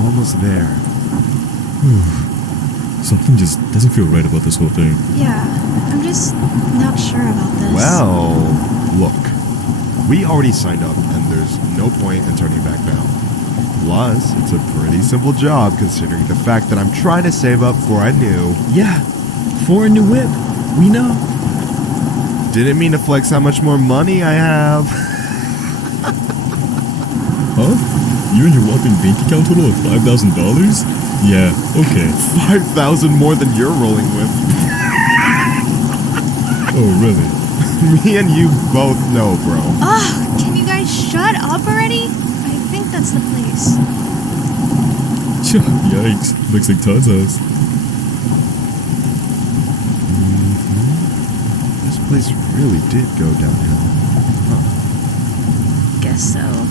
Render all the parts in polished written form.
almost there. Something just doesn't feel right about this whole thing. Yeah, I'm just not sure about this. Well, look. We already signed up, and there's no point in turning back now. Plus, it's a pretty simple job considering the fact that I'm trying to save up for a new... Yeah, for a new whip. We know. Didn't mean to flex how much more money I have. Huh? You and your whopping bank account total of $5,000? Yeah, okay. 5,000 more than you're rolling with. Oh, really? Me and you both know, bro. Ugh, can you guys shut up already? I think that's the place. Yikes, looks like Todd's house. This place really did go downhill. Guess so.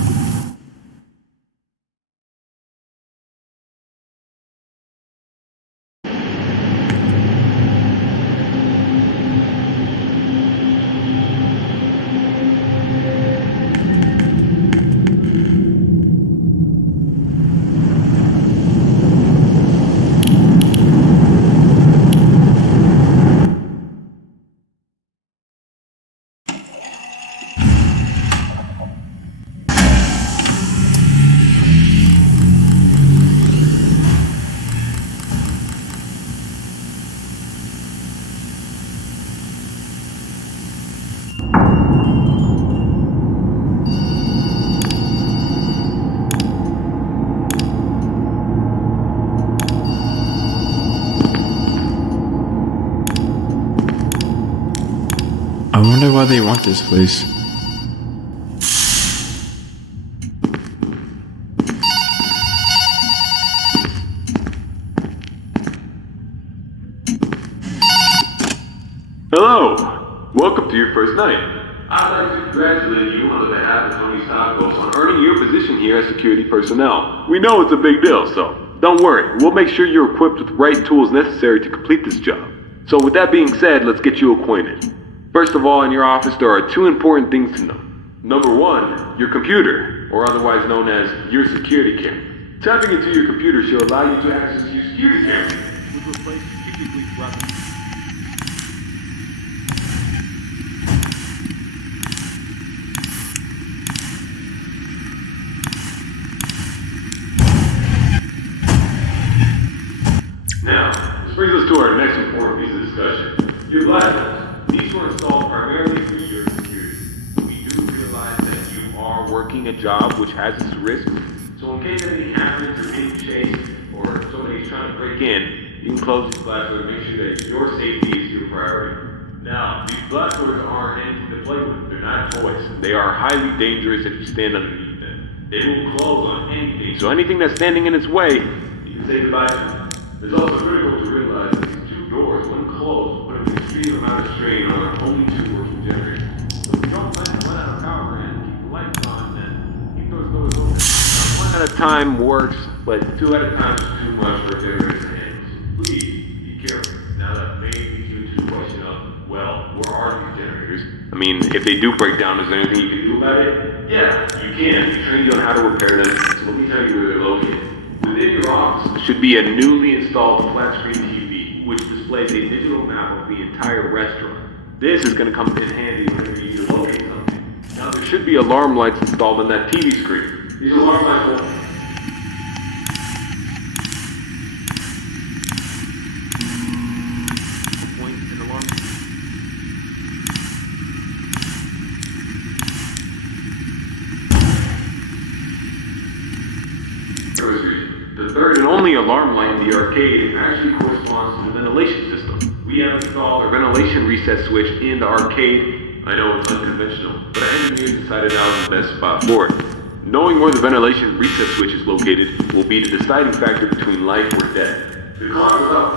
I wonder why they want this place. Hello! Welcome to your first night. I'd like to congratulate you on behalf of Tony Santos on earning your position here as security personnel. We know it's a big deal, so don't worry. We'll make sure you're equipped with the right tools necessary to complete this job. So with that being said, let's get you acquainted. First of all, in your office, there are two important things to know. Number one, your computer, or otherwise known as your security camera. Tapping into your computer should allow you to access your security camera, which will place typically throughout the... Now, this brings us to our next important piece of discussion. Your glasses. These were installed primarily for your security. We do realize that you are working a job which has its risks, so in case anything happens or being chased, or somebody's trying to break in, you can close these glass doors to make sure that your safety is your priority. Now, these glass doors aren't anything to play with. They're not toys. They are highly dangerous if you stand underneath them. They will close on anything, so anything that's standing in its way, you can say goodbye to. It's also critical to realize that these two doors, when closed, put an extreme amount of strain on our only two working generators. So if you don't plan to run out of power and keep the lights on, then keep those doors open. Now, one at a time works, but two at a time is too much for a generator to handle. Please, be careful. Now that may lead you to the question of, well, where are these generators? I mean, if they do break down, is there anything you can do about it? Yeah, you can. We trained you on how to repair them, so let me tell you where they're located. Within your office should be a newly installed flat-screen TV, which displays a digital map of the entire restaurant. This is going to come in handy whenever you need to locate something. Now, there should be alarm lights installed on that TV screen. These alarm lights will... point an alarm... The third and only alarm light in the arcade actually corresponds to the ventilation system. We have installed a ventilation reset switch in the arcade. I know it's unconventional, but our engineers decided that was the best spot for it. Knowing where the ventilation reset switch is located will be the deciding factor between life or death. The clock is up.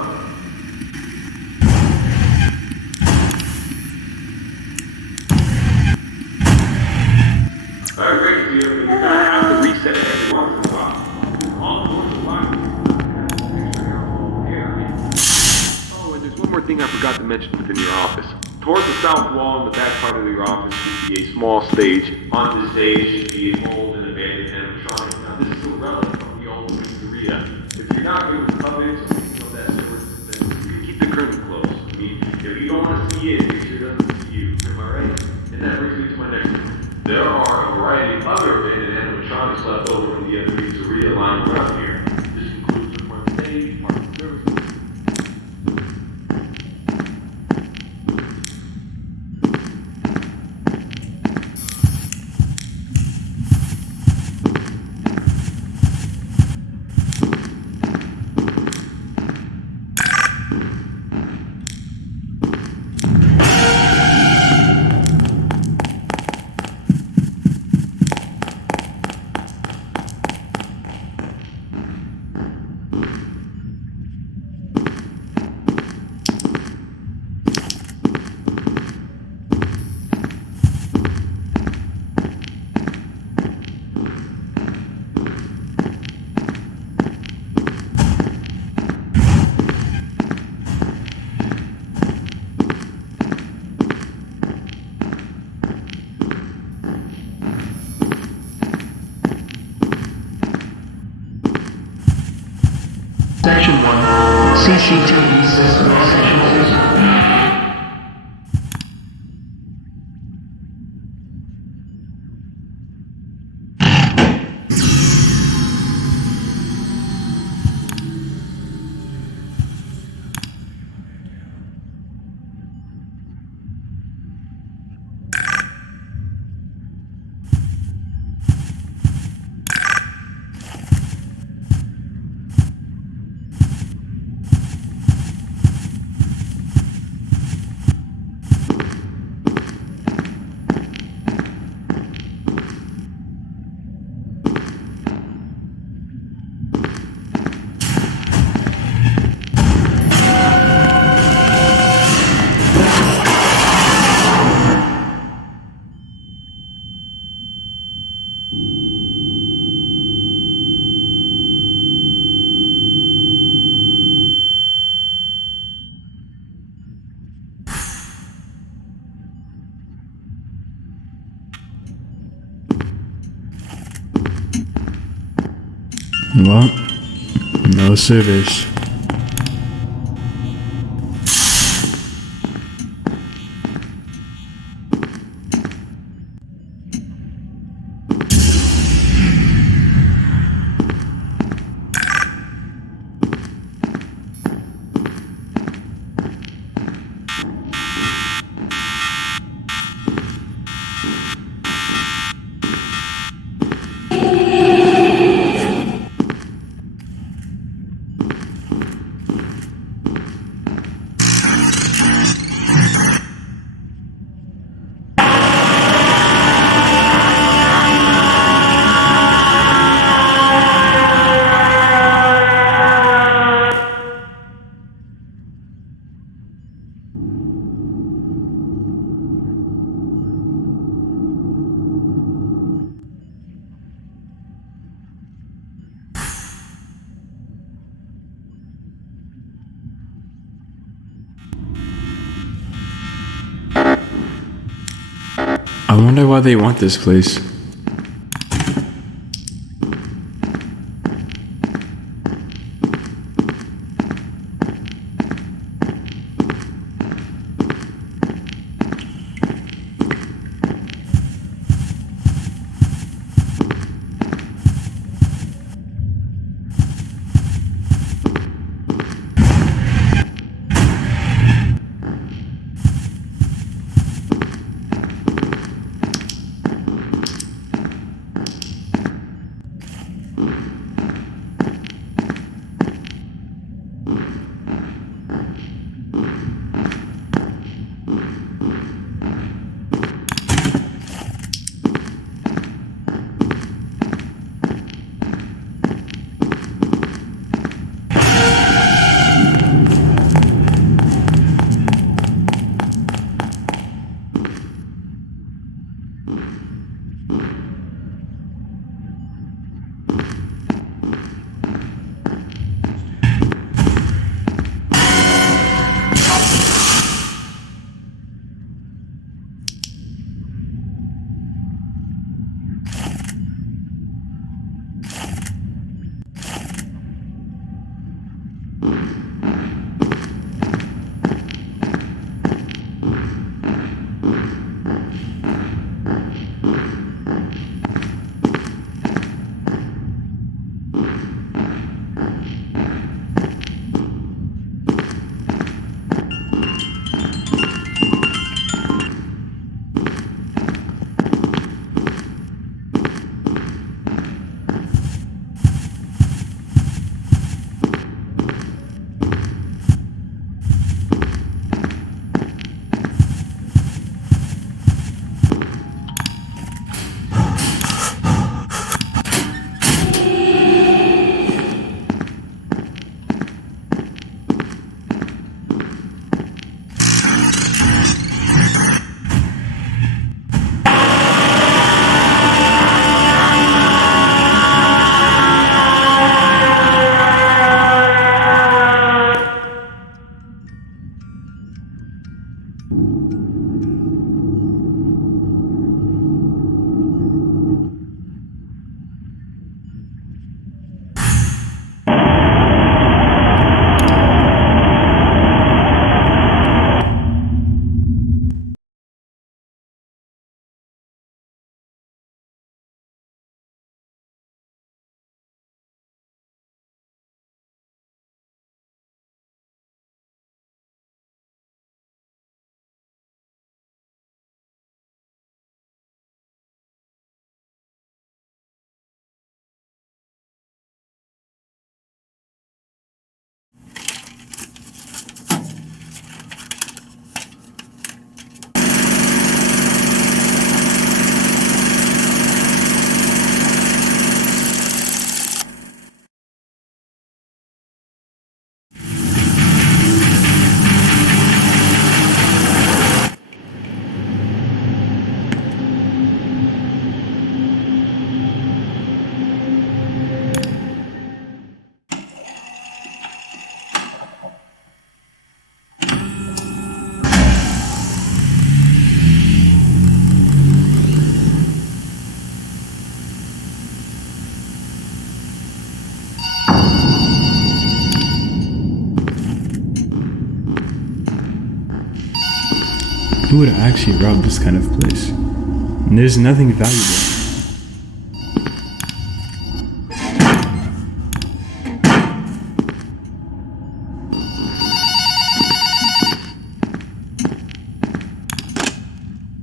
Alright, great. You're gonna have to reset it once in a while. Oh, and there's one more thing I forgot to mention within your office. Towards the south wall in the back part of your office should be a small stage. On this stage should be an old and abandoned animatronic. Now this is a relic of the old Victorian yeah. If you're not good with puppets or anything of that sort, then you keep the curtain closed. I mean, if you don't want to see it, it sure doesn't see you. Am I right? And that brings me to my next point. There are a variety of other abandoned animatronics left over from the other pizzeria lying around here. This includes the front stage, parking services. Section 1, CCTV systems. Well, no service. I wonder why they want this place. Who would actually rob this kind of place? And there's nothing valuable.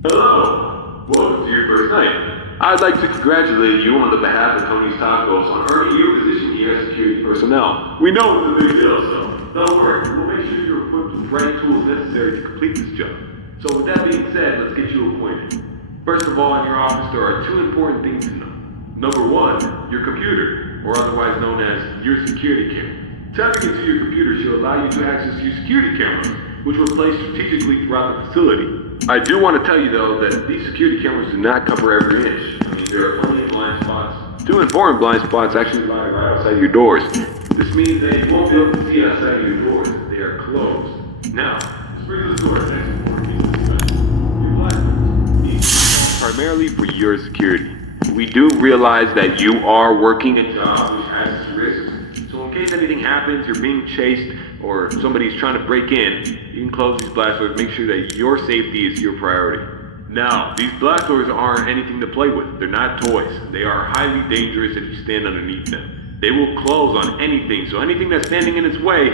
Hello! Welcome to your first night. I'd like to congratulate you on the behalf of Tony's Tacos on earning your position here as security personnel. We know it's a big deal, so don't worry. We'll make sure you're equipped with the right tools necessary to complete this job. So with that being said, let's get you appointed. First of all, in your office, there are two important things to know. Number one, your computer, or otherwise known as your security camera. Tapping into your computer should allow you to access your security cameras, which were placed strategically throughout the facility. I do want to tell you though that these security cameras do not cover every inch. I mean, there are plenty of blind spots. Two important blind spots actually lie right outside your doors. This means that you won't be able to see outside of your doors. They are closed. Now, this brings us to our next important piece of discussion. Your black. These are primarily for your security. We do realize that you are working a job which has its risks. So in case anything happens, you're being chased, or somebody's trying to break in, you can close these blast doors, make sure that your safety is your priority. Now, these blast doors aren't anything to play with. They're not toys. They are highly dangerous if you stand underneath them. They will close on anything, so anything that's standing in its way,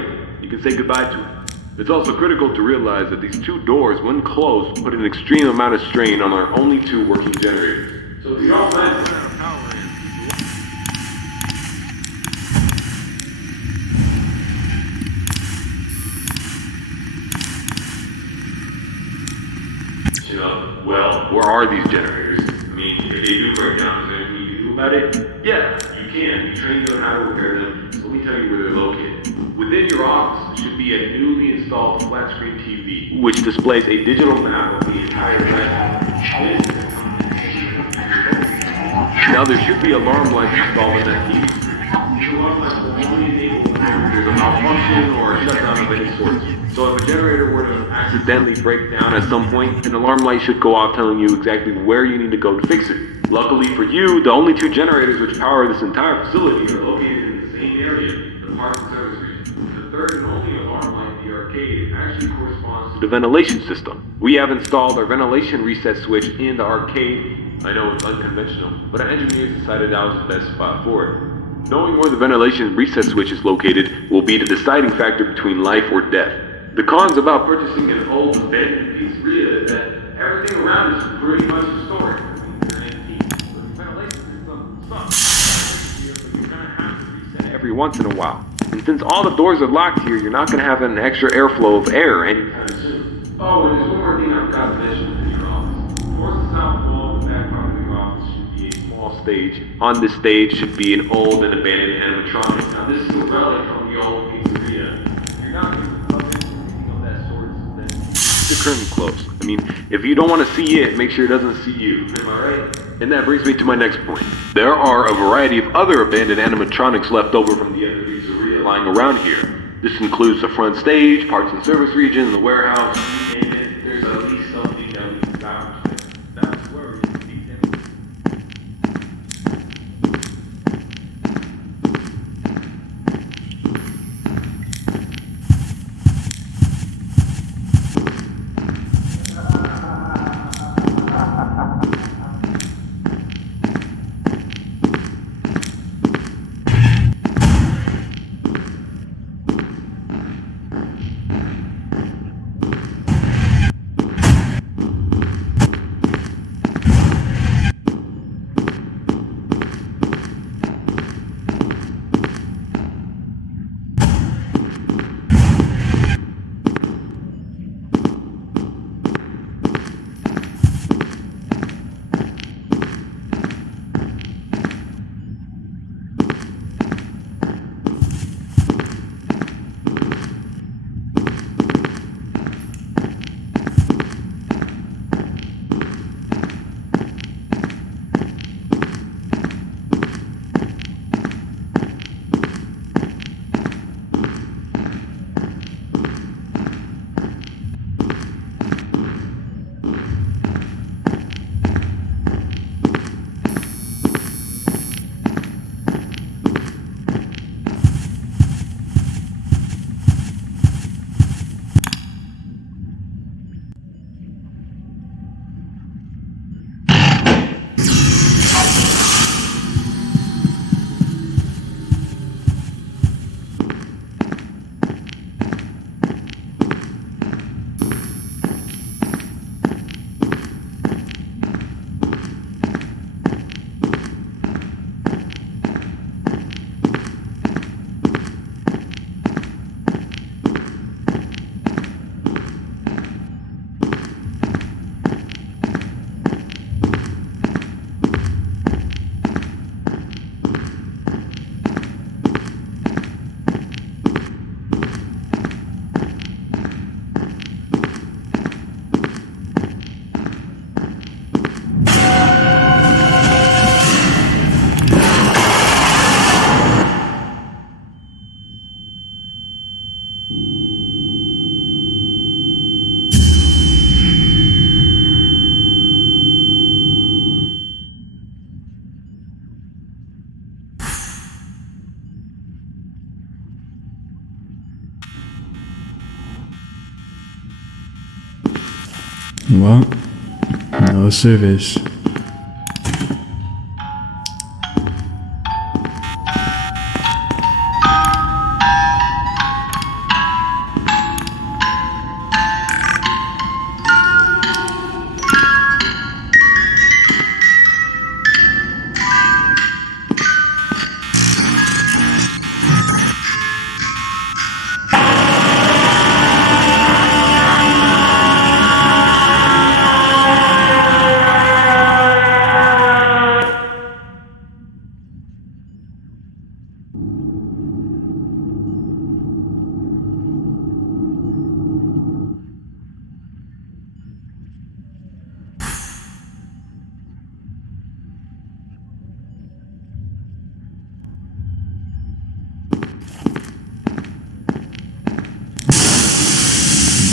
you can say goodbye to it. It's also critical to realize that these two doors, when closed, put an extreme amount of strain on our only two working generators. So if you don't mind power well, where are these generators? I mean, if they do break down, is there anything you can do about it? Yeah, you can. You train you on how to repair them, so let me tell you where they're located. Within your office should be a newly installed flat-screen TV, which displays a digital map of the entire site. Now there should be alarm lights installed in that TV. These alarm lights will only enable when there's a malfunction or a shutdown of any sort. So if a generator were to accidentally break down at some point, an alarm light should go off telling you exactly where you need to go to fix it. Luckily for you, the only two generators which power this entire facility are located in the same area, the parts and service region. The third and only alarm light in the arcade actually corresponds to the ventilation system. We have installed our ventilation reset switch in the arcade. I know it's unconventional, but our engineers decided that was the best spot for it. Knowing where the ventilation reset switch is located will be the deciding factor between life or death. The cons about purchasing an old abandoned pizzeria is that everything around is pretty much historic. They're antique, but the ventilation system sucks. You're gonna have to reset every once in a while. And since all the doors are locked here, you're not gonna have an extra airflow of air anytime soon. Oh, and there's one more thing I forgot to mention in your office. Towards the south wall of the back part of your office should be a small stage. On this stage should be an old and abandoned animatronic. Now this is a relic from the old pizzeria. You're not gonna the curtain closed. I mean, if you don't want to see it, make sure it doesn't see you. Am I right? And that brings me to my next point. There are a variety of other abandoned animatronics left over from the other pizzeria lying around here. This includes the front stage, parts and service region, the warehouse, and there's at least something that we can salvage. That's where we can see them. What? No service.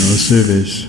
No service.